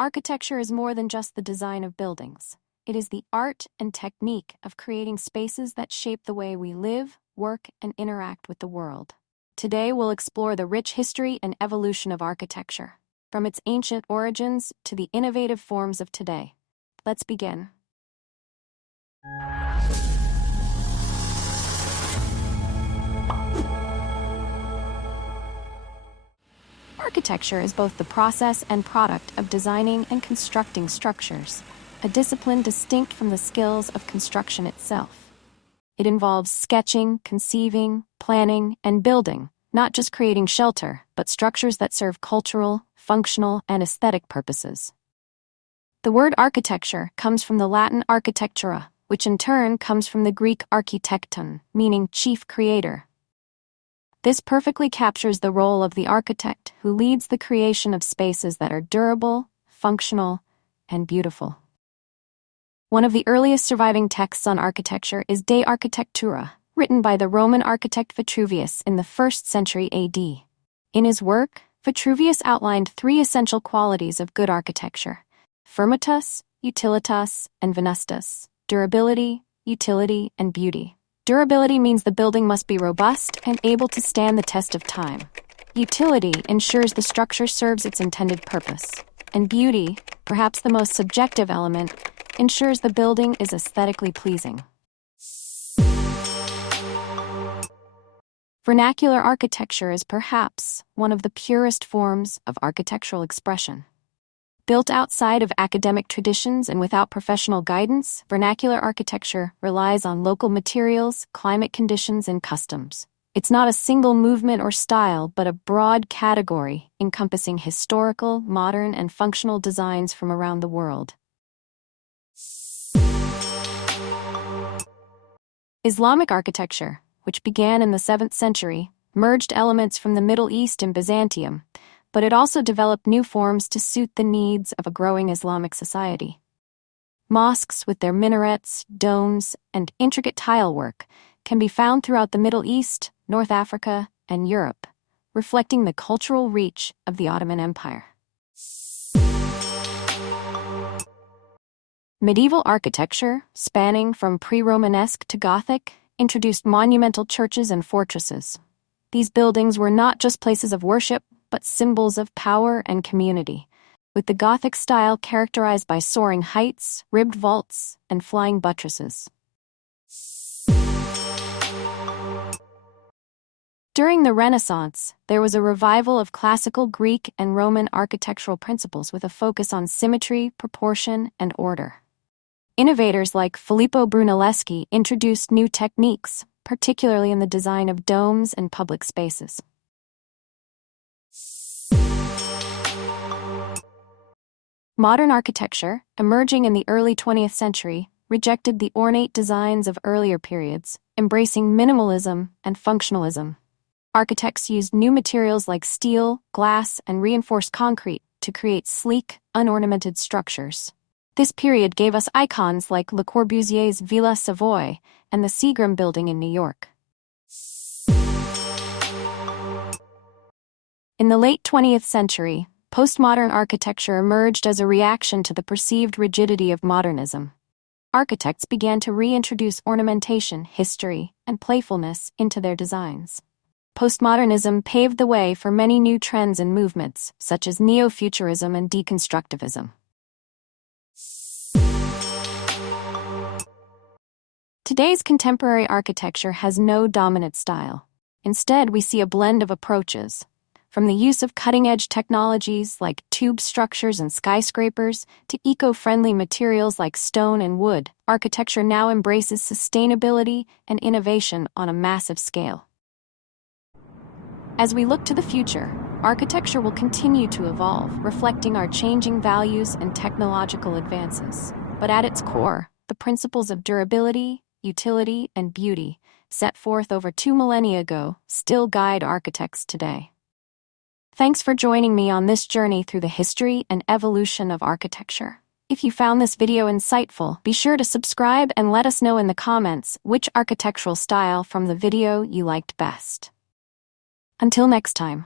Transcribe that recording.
Architecture is more than just the design of buildings. It is the art and technique of creating spaces that shape the way we live, work, and interact with the world. Today, we'll explore the rich history and evolution of architecture, from its ancient origins to the innovative forms of today. Let's begin. Architecture is both the process and product of designing and constructing structures, a discipline distinct from the skills of construction itself. It involves sketching, conceiving, planning, and building, not just creating shelter, but structures that serve cultural, functional, and aesthetic purposes. The word architecture comes from the Latin architectura, which in turn comes from the Greek architekton, meaning chief creator. This perfectly captures the role of the architect who leads the creation of spaces that are durable, functional, and beautiful. One of the earliest surviving texts on architecture is De Architectura, written by the Roman architect Vitruvius in the 1st century AD. In his work, Vitruvius outlined 3 essential qualities of good architecture: firmitas, utilitas, and venustus, durability, utility, and beauty. Durability means the building must be robust and able to stand the test of time. Utility ensures the structure serves its intended purpose. And beauty, perhaps the most subjective element, ensures the building is aesthetically pleasing. Vernacular architecture is perhaps one of the purest forms of architectural expression. Built outside of academic traditions and without professional guidance, vernacular architecture relies on local materials, climate conditions, and customs. It's not a single movement or style, but a broad category encompassing historical, modern, and functional designs from around the world. Islamic architecture, which began in the 7th century, merged elements from the Middle East and Byzantium, but it also developed new forms to suit the needs of a growing Islamic society. Mosques with their minarets, domes, and intricate tile work can be found throughout the Middle East, North Africa, and Europe, reflecting the cultural reach of the Ottoman Empire. Medieval architecture, spanning from pre-Romanesque to Gothic, introduced monumental churches and fortresses. These buildings were not just places of worship, but symbols of power and community, with the Gothic style characterized by soaring heights, ribbed vaults, and flying buttresses. During the Renaissance, there was a revival of classical Greek and Roman architectural principles with a focus on symmetry, proportion, and order. Innovators like Filippo Brunelleschi introduced new techniques, particularly in the design of domes and public spaces. Modern architecture, emerging in the early 20th century, rejected the ornate designs of earlier periods, embracing minimalism and functionalism. Architects used new materials like steel, glass, and reinforced concrete to create sleek, unornamented structures. This period gave us icons like Le Corbusier's Villa Savoy and the Seagram Building in New York. In the late 20th century, postmodern architecture emerged as a reaction to the perceived rigidity of modernism. Architects began to reintroduce ornamentation, history, and playfulness into their designs. Postmodernism paved the way for many new trends and movements, such as neo-futurism and deconstructivism. Today's contemporary architecture has no dominant style. Instead, we see a blend of approaches. From the use of cutting-edge technologies like tube structures and skyscrapers to eco-friendly materials like stone and wood, architecture now embraces sustainability and innovation on a massive scale. As we look to the future, architecture will continue to evolve, reflecting our changing values and technological advances. But at its core, the principles of durability, utility, and beauty, set forth over 2 millennia ago, still guide architects today. Thanks for joining me on this journey through the history and evolution of architecture. If you found this video insightful, be sure to subscribe and let us know in the comments which architectural style from the video you liked best. Until next time.